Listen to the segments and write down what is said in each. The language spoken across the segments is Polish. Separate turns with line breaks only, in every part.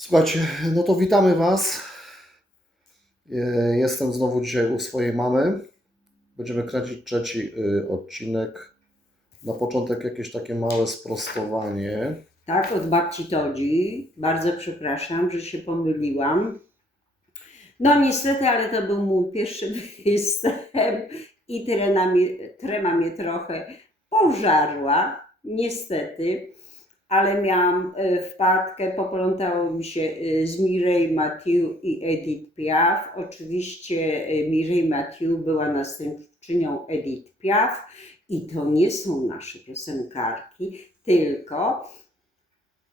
Słuchajcie, no to witamy Was. E, Jestem znowu dzisiaj u swojej mamy. Będziemy kręcić trzeci y, odcinek. Na początek jakieś takie małe sprostowanie.
Tak, od babci Todzi. Bardzo przepraszam, że się pomyliłam. No niestety, ale to był mój pierwszy występ i mnie, trema mnie trochę pożarła. Niestety, ale miałam e, wpadkę, poplątało mi się e, z Mireille Mathieu i Edith Piaf. Oczywiście e, Mireille Mathieu była następczynią Edith Piaf i to nie są nasze piosenkarki, tylko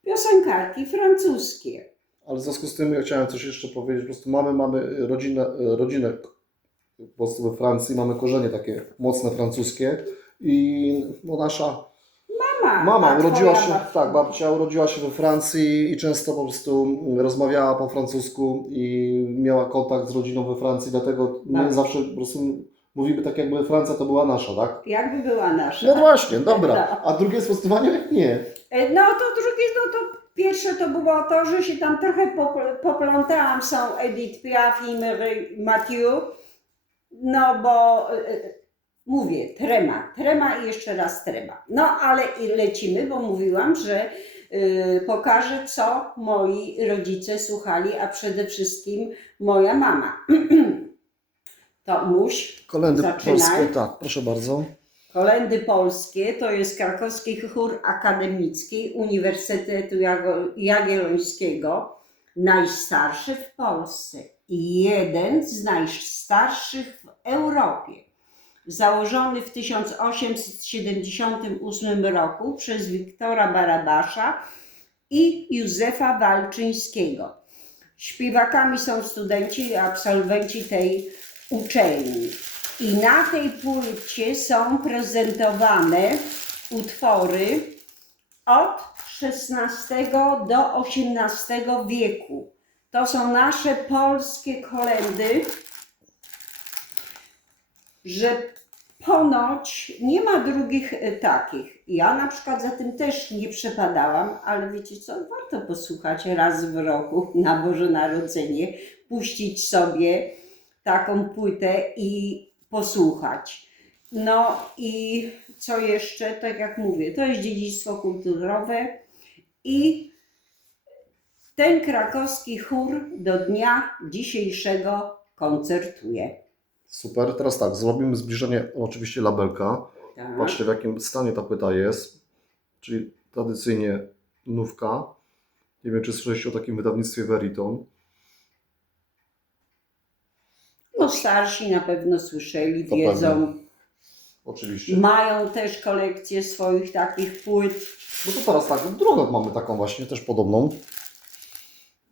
piosenkarki francuskie.
Ale w związku z tym ja chciałem coś jeszcze powiedzieć. Po prostu mamy, mamy rodzinę, rodzinę po prostu we Francji, mamy korzenie takie mocne francuskie. I no nasza
Mama,
Mama
a
urodziła
twoja
się,
babcia-
tak, babcia urodziła się we Francji i często po prostu rozmawiała po francusku i miała kontakt z rodziną we Francji, dlatego my
Tak.
zawsze po prostu mówimy tak, jakby Francja to była nasza, tak?
Jakby była nasza.
No właśnie, dobra.
Tak.
A drugie sprostowanie? Nie.
E, No to drugie, no to pierwsze to było to, że się tam trochę popl- poplątałam z tą Edith Piaf i Mireille Mathieu, no bo e, e, mówię, trema, trema i jeszcze raz trema. No ale i lecimy, bo mówiłam, że e, pokażę, co moi rodzice słuchali, a przede wszystkim moja mama. to muś,
Kolendy
Zaczynaj.
polskie, tak, proszę bardzo.
Kolendy Polskie to jest krakowski chór akademicki Uniwersytetu Jagiellońskiego, najstarszy w Polsce i jeden z najstarszych w Europie. Założony w 1878 roku przez Wiktora Barabasza i Józefa Walczyńskiego. Śpiewakami są studenci i absolwenci tej uczelni. I na tej płycie są prezentowane utwory od XVI do XVIII wieku. To są nasze polskie kolendy, że ponoć nie ma drugich e, takich. Ja na przykład za tym też nie przepadałam, ale wiecie co, warto posłuchać raz w roku na Boże Narodzenie, puścić sobie taką płytę i posłuchać. No i co jeszcze, tak jak mówię, to jest dziedzictwo kulturowe i ten krakowski chór do dnia dzisiejszego koncertuje.
Super. Teraz tak, zrobimy zbliżenie oczywiście labelka.
Tak.
Patrzcie w jakim stanie ta płyta jest. Czyli tradycyjnie nówka. Nie wiem, czy słyszeliście o takim wydawnictwie Veriton.
No starsi na pewno słyszeli,
To
wiedzą.
Oczywiście.
Mają też kolekcję swoich takich płyt.
No to teraz tak, w drogach mamy taką właśnie, też podobną.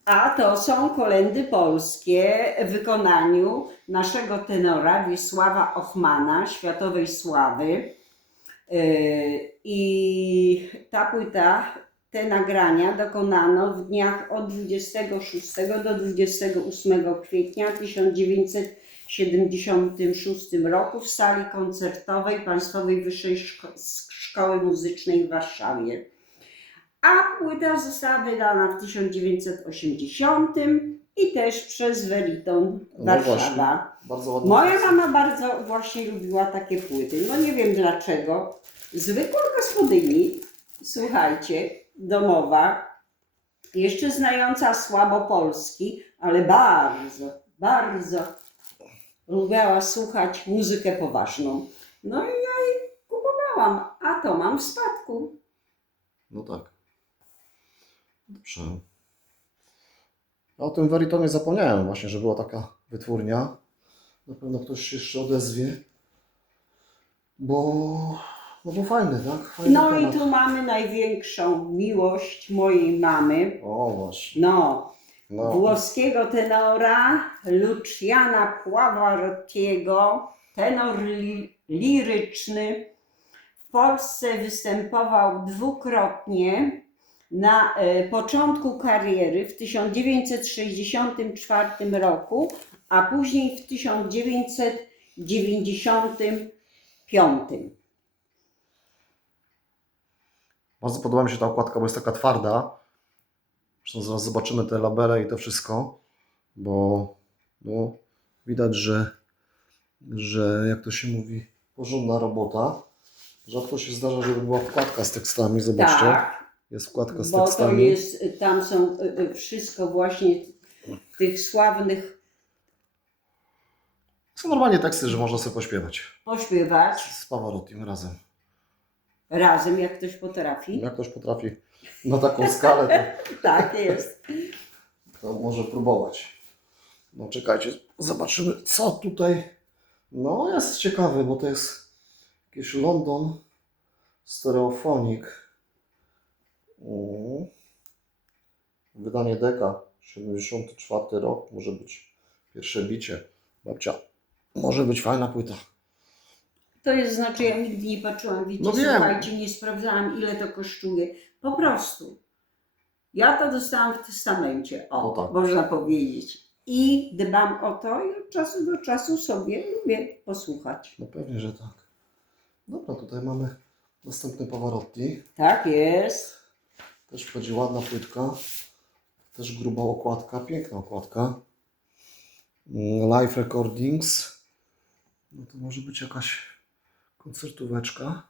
A to są kolendy polskie w wykonaniu naszego tenora Wiesława Ochmana, światowej sławy. Yy, I ta płyta, te nagrania dokonano w dniach od 26 do 28 kwietnia 1976 roku w sali koncertowej Państwowej Wyższej Szko- Szkoły Muzycznej w Warszawie a płyta została wydana w 1980 i też przez Veriton
No
Warszawa. Moja mama bardzo właśnie lubiła takie płyty. No nie wiem dlaczego. Zwykła gospodyni, słuchajcie, domowa, jeszcze znająca słabo polski, ale bardzo, bardzo lubiła słuchać muzykę poważną. No i ja jej kupowałam, a to mam w spadku.
No tak. Dobrze. Ja o tym Veritonie zapomniałem właśnie, że była taka wytwórnia. Na pewno ktoś się jeszcze odezwie. Bo, no bo fajny, tak? Fajny
No i
temat.
tu mamy największą miłość mojej mamy.
O właśnie.
No,
No.
włoskiego tenora Luciana Pavarottiego, tenor li, liryczny. W Polsce występował dwukrotnie. Na e, początku kariery w 1964 roku, a później w 1995.
Bardzo podoba mi się ta okładka, bo jest taka twarda. Zresztą zaraz zobaczymy te labele i to wszystko, bo no, widać, że, że jak to się mówi, porządna robota. Rzadko się zdarza, żeby była wkładka z tekstami. Zobaczcie,
Tak,
jest wkładka z
bo to
tekstami.
jest, tam są y, y, wszystko właśnie tych sławnych
Są normalnie teksty, że można sobie pośpiewać.
pośpiewać
Z Pavarottim razem.
razem, jak ktoś potrafi.
Jak ktoś potrafi na taką skalę,
Tak jest.
to, to może próbować. No czekajcie, zobaczymy co tutaj. No jest ciekawy, bo to jest jakiś London Stereophonic. Mm. Wydanie deka, 74 rok, może być pierwsze bicie. Babcia, może być fajna płyta.
To jest znaczy, ja nigdy nie patrzyłam, wiecie,
No wiem.
słuchajcie, nie sprawdzałam, ile to kosztuje. Po prostu. Ja to dostałam w testamencie, o,
O tak.
można powiedzieć. I dbam o to i od czasu do czasu sobie lubię posłuchać.
No pewnie, że tak. Dobra, tutaj mamy następny Pavarotti.
Tak jest.
Też wchodzi ładna płytka. Też gruba okładka, piękna okładka. Mm, Live Recordings. No to może być jakaś koncertóweczka.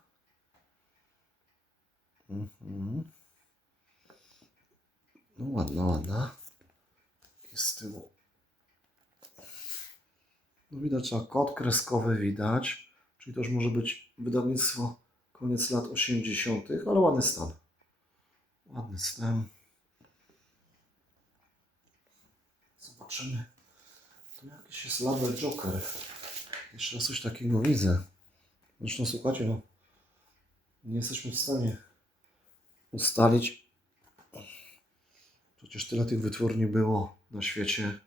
Mhm. No ładna, ładna. I z tyłu. No widać, a kod kreskowy widać. Czyli już może być wydawnictwo koniec lat 80., ale ładny stan. Ładny stem. Zobaczymy. Tu jakiś jest label Joker. Jeszcze raz coś takiego widzę. Zresztą słuchajcie, no. Nie jesteśmy w stanie ustalić. Przecież tyle tych wytwórni było na świecie.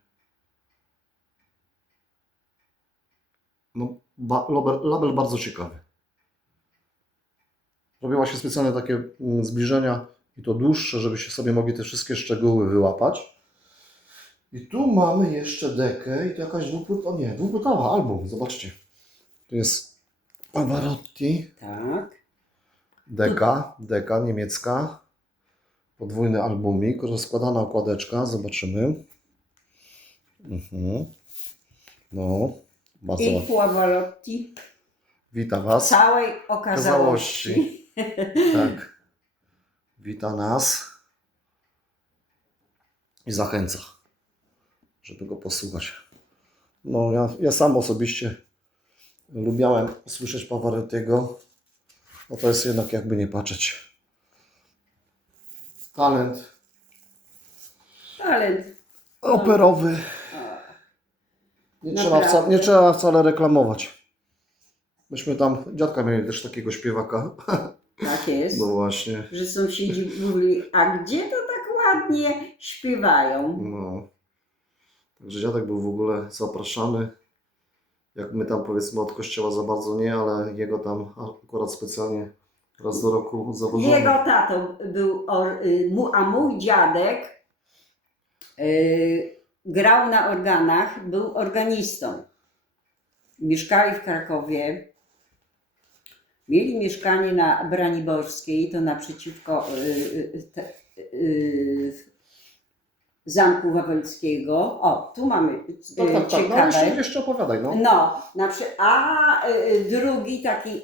No, ba, label, label bardzo ciekawy. Robiła się specjalnie takie mm, zbliżenia i to dłuższe, żebyście sobie mogli te wszystkie szczegóły wyłapać. I tu mamy jeszcze dekę i to jakaś dwupłytowa, nie, dwupłytowa album, zobaczcie. Tu jest Pavarotti,
Tak.
deka, deka niemiecka, podwójny albumik, rozkładana okładeczka, zobaczymy. Mhm. No, bardzo
I. Pavarotti
Witam Was.
całej okazałości.
Tak. Wita nas i zachęca, żeby go posłuchać. No, ja, ja sam osobiście lubiałem słyszeć Pavarottiego. No to jest jednak jakby nie patrzeć. Talent
Talent.
operowy. Nie trzeba, wca, nie trzeba wcale reklamować. Myśmy tam, dziadka mieli też takiego śpiewaka.
Tak jest.
No właśnie.
Że sąsiedzi mówili, a gdzie to tak ładnie śpiewają?
No. Także dziadek był w ogóle zapraszany. Jak my tam powiedzmy od kościoła za bardzo nie, ale jego tam akurat specjalnie raz do roku zawożono.
Jego tato był, or, y, mu- a mój dziadek y, grał na organach, był organistą. Mieszkali w Krakowie. Mieli mieszkanie na Braniborskiej, to naprzeciwko y, y, te, y, Zamku Wawelskiego. O, tu mamy y,
Tak, tak, tak. No
ciekawe.
jeszcze, jeszcze opowiadaj, no.
No, na przy... a drugi taki,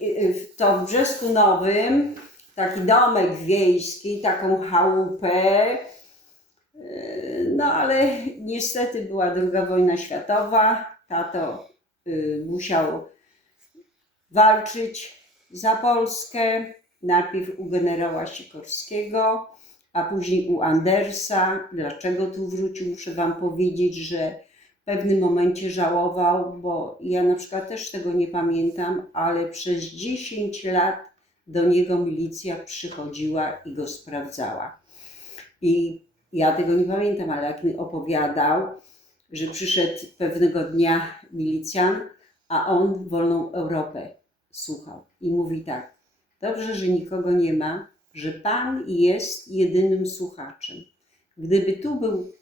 to w Brzesku Nowym, taki domek wiejski, taką chałupę. No ale niestety była druga wojna światowa. Tato musiał walczyć za Polskę. Najpierw u generała Sikorskiego, a później u Andersa. Dlaczego tu wrócił? Muszę Wam powiedzieć, że w pewnym momencie żałował, bo ja na przykład też tego nie pamiętam, ale przez 10 lat do niego milicja przychodziła i go sprawdzała. I ja tego nie pamiętam, ale jak mi opowiadał, że przyszedł pewnego dnia milicjant, a on wolną Europę słuchał. I mówi tak, dobrze, że nikogo nie ma, że Pan jest jedynym słuchaczem. Gdyby tu był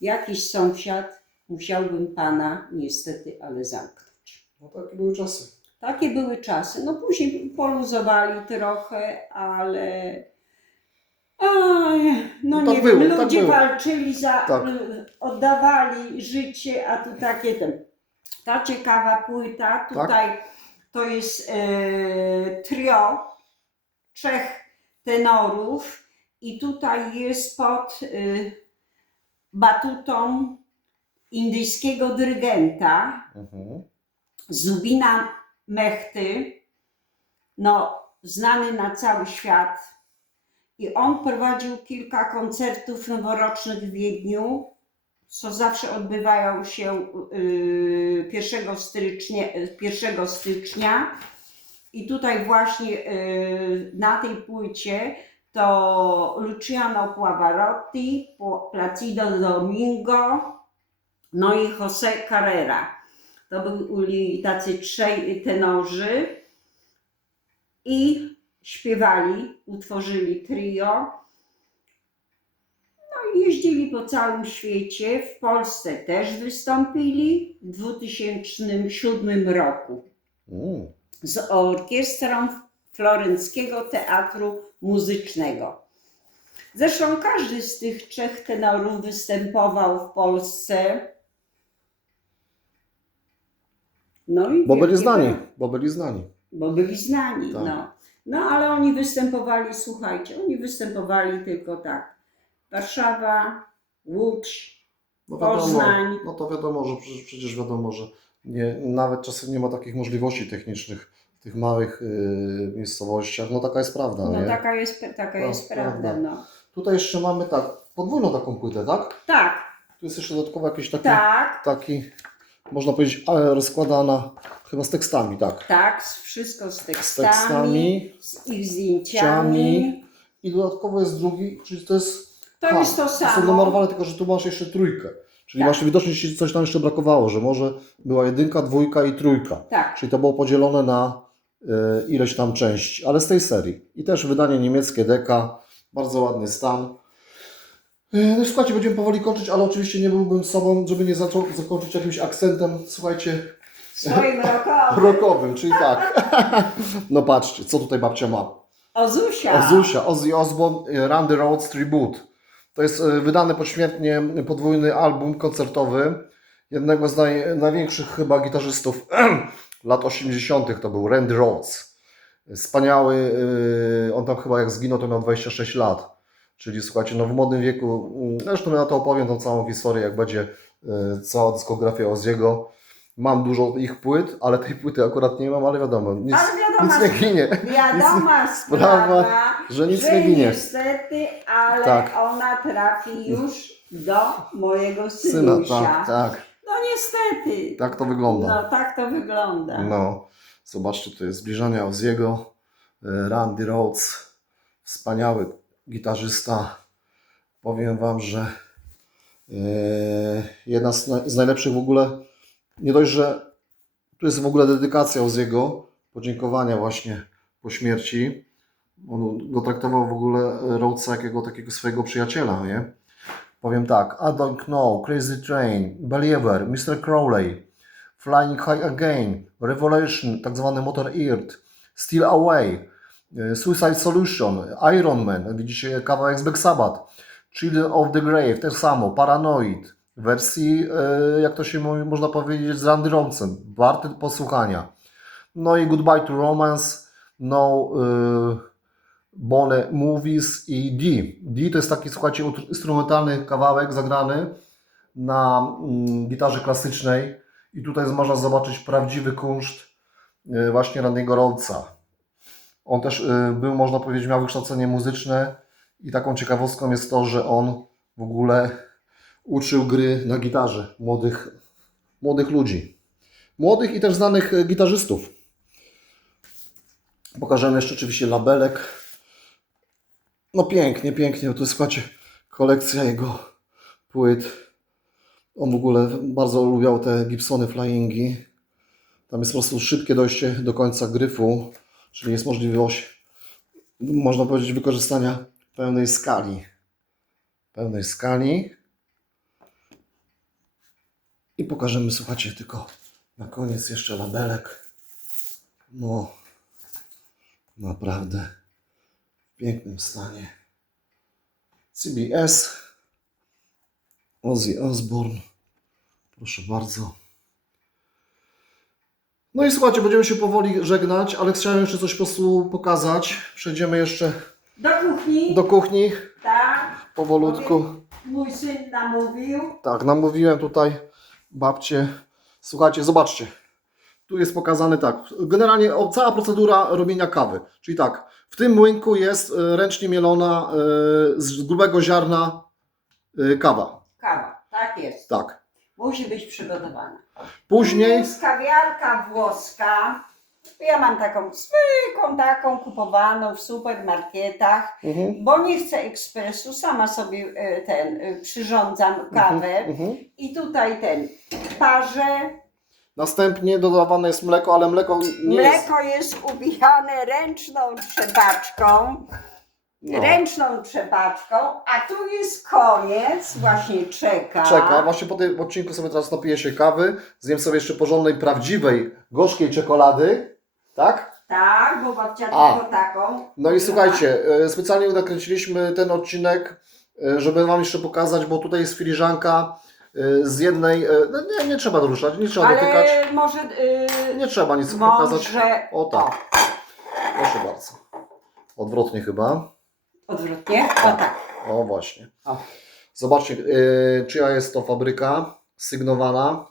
jakiś sąsiad, musiałbym Pana niestety, ale zamknąć.
No takie były czasy.
Takie były czasy. No później poluzowali trochę, ale Oj, no
No
nie
tak
wiem,
było, tak
ludzie
było.
walczyli za,
Tak.
oddawali życie, a tu takie ten. Ta ciekawa płyta,
Tak.
To jest e, trio trzech tenorów i tutaj jest pod y, batutą indyjskiego dyrygenta
Mhm.
Zubina Mechty, no, znany na cały świat. I on prowadził kilka koncertów noworocznych w Wiedniu, co zawsze odbywają się y, 1, stycznia, 1 stycznia. I tutaj właśnie y, na tej płycie to Luciano Pavarotti, Placido Domingo, no i José Carrera. To byli tacy trzej tenorzy i śpiewali, utworzyli trio. Jeździli po całym świecie. W Polsce też wystąpili w 2007 roku
Mm.
z orkiestrą Florenckiego Teatru Muzycznego. Zresztą każdy z tych trzech tenorów występował w Polsce. No i
Bo byli znani, bo byli znani.
Bo byli znani,
Tak.
no. No ale oni występowali, słuchajcie, oni występowali tylko tak. Warszawa, Łódź,
No wiadomo,
Poznań.
no to wiadomo, że przecież, przecież wiadomo, że nie, nawet czasem nie ma takich możliwości technicznych w tych małych y, miejscowościach. No taka jest prawda,
no
nie?
taka jest, taka
Tak,
jest prawda, no.
Tutaj jeszcze mamy tak, podwójną taką płytę, tak?
Tak,
Tu jest jeszcze dodatkowo jakiś taki,
tak,
taki można powiedzieć, e, rozkładana chyba z tekstami, tak?
tak, z- wszystko z
Z
tekstami,
tekstami
z ich zdjęciami.
i dodatkowo jest drugi, czyli to jest
To
Ha,
jest to
To są
samo.
numerowane, tylko że tu masz jeszcze trójkę. Czyli
Tak.
właśnie widocznie ci coś tam jeszcze brakowało, że może była jedynka, dwójka i trójka.
Tak,
Czyli to było podzielone na y, ileś tam części, ale z tej serii. I też wydanie niemieckie deka, bardzo ładny stan. Y, No i słuchajcie, będziemy powoli kończyć, ale oczywiście nie byłbym sobą, żeby nie zaczął, zakończyć jakimś akcentem, słuchajcie,
swoim rokowym.
rockowym, czyli tak. No patrzcie, co tutaj babcia ma.
Ozusia.
Ozusia, Ozzy Osbourne, y, Run the Roads Tribute. To jest y, wydany pośmiertnie podwójny album koncertowy jednego z naj, największych chyba gitarzystów lat 80. to był Randy Rhoads. Wspaniały, y, on tam chyba jak zginął to miał 26 lat. Czyli słuchajcie, no w młodym wieku, y, zresztą ja na to opowiem tą całą historię, jak będzie y, cała dyskografia Ozziego. Mam dużo ich płyt, ale tej płyty akurat nie mam, ale wiadomo, nic,
Ale wiadoma,
nic nie ginie,
wiadoma
sprawa,
sprawa,
że nic
że
nie ginie.
niestety, ale
Tak.
ona trafi już do mojego
Syna,
synusia.
tak, tak.
No niestety.
Tak to wygląda.
No tak to wygląda.
No, zobaczcie, to jest zbliżania Oziego, Randy Rhodes, wspaniały gitarzysta. Powiem Wam, że e, jedna z najlepszych w ogóle, nie dość, że tu jest w ogóle dedykacja Oziego, podziękowania właśnie po śmierci. On go traktował w ogóle Rhodesa jakiego takiego swojego przyjaciela, nie? Powiem tak, I Don't Know, Crazy Train, Believer, Mr. Crowley, Flying High Again, Revelation, tak zwany Motor Earth, Still Away, e, Suicide Solution, Iron Man, widzicie kawałek z Black Sabbath, Children of the Grave, też samo, Paranoid, wersji, e, jak to się mówi, można powiedzieć, z Randy Rhodesem, warty posłuchania. No i Goodbye to Romance, No e, Bone Movies i D. D to jest taki, słuchajcie, instrumentalny kawałek zagrany na mm, gitarze klasycznej i tutaj można zobaczyć prawdziwy kunszt y, właśnie Randy'ego Rhodesa. On też był, można powiedzieć, miał wykształcenie muzyczne i taką ciekawostką jest to, że on w ogóle uczył gry na gitarze młodych, młodych ludzi. Młodych i też znanych y, gitarzystów. Pokażemy jeszcze oczywiście labelek. No pięknie, pięknie. To jest, słuchajcie, kolekcja jego płyt. On w ogóle bardzo lubiał te Gibsony Flyingi. Tam jest po prostu szybkie dojście do końca gryfu, czyli jest możliwość, można powiedzieć, wykorzystania pełnej skali. Pełnej skali. I pokażemy, słuchajcie, tylko na koniec jeszcze labelek. No, naprawdę w pięknym stanie. CBS. Ozzy Osbourne. Proszę bardzo. No i słuchajcie, będziemy się powoli żegnać, ale chciałem jeszcze coś po prostu pokazać. Przejdziemy jeszcze
Do kuchni.
do kuchni
Tak.
powolutku.
Mój syn namówił.
Tak, namówiłem tutaj babcię. Słuchajcie, zobaczcie. Tu jest pokazane tak. Generalnie cała procedura robienia kawy. Czyli tak, w tym młynku jest e, ręcznie mielona e, z grubego ziarna e, kawa.
Kawa. Tak jest.
Tak.
Musi być przygotowana.
Później,
kawiarka włoska. Ja mam taką zwykłą, taką kupowaną w supermarketach,
mhm,
bo nie chcę ekspresu, sama sobie e, ten e, przyrządzam kawę
mhm.
i tutaj ten parzę.
następnie dodawane jest mleko, ale mleko nie jest.
Mleko jest ubijane ręczną trzepaczką.
No,
Ręczną trzepaczką, a tu jest koniec, właśnie czeka.
czeka. Właśnie po tym odcinku sobie teraz napiję się kawy. Zjem sobie jeszcze porządnej, prawdziwej, gorzkiej czekolady. Tak?
Tak, bo babcia
A.
tylko taką.
No i słuchajcie, e, specjalnie nakręciliśmy ten odcinek, e, żeby Wam jeszcze pokazać, bo tutaj jest filiżanka e, z jednej. e, No nie, nie trzeba ruszać, nie trzeba dotykać.
Ale może. Yy,
Nie trzeba nic pokazać. O tak, proszę bardzo. Odwrotnie chyba.
Odwrotnie? O
Tak.
tak.
O właśnie.
O.
Zobaczcie, e, czyja jest to fabryka sygnowana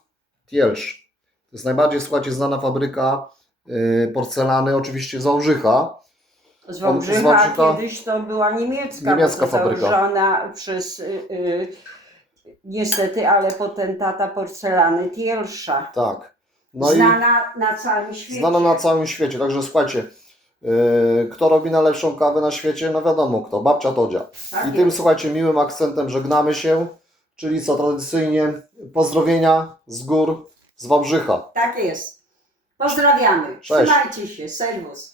Tielsz. To jest najbardziej, słuchajcie, znana fabryka porcelany, oczywiście z Wałbrzycha.
Z
z
Wałbrzycha
Wałbrzycha-
kiedyś to była niemiecka,
Niemiecka fabryka.
założona przez y, y, niestety, ale potentata porcelany Tielsza.
Tak. No i
znana na całym świecie.
znana na całym świecie. Także słuchajcie, e, kto robi najlepszą kawę na świecie? No wiadomo kto, babcia Todzia.
Tak
I
jest.
tym, słuchajcie, miłym akcentem żegnamy się, czyli co tradycyjnie pozdrowienia z gór z Wałbrzycha.
Tak jest. Pozdrawiamy.
Cześć.
Trzymajcie się. Serwus.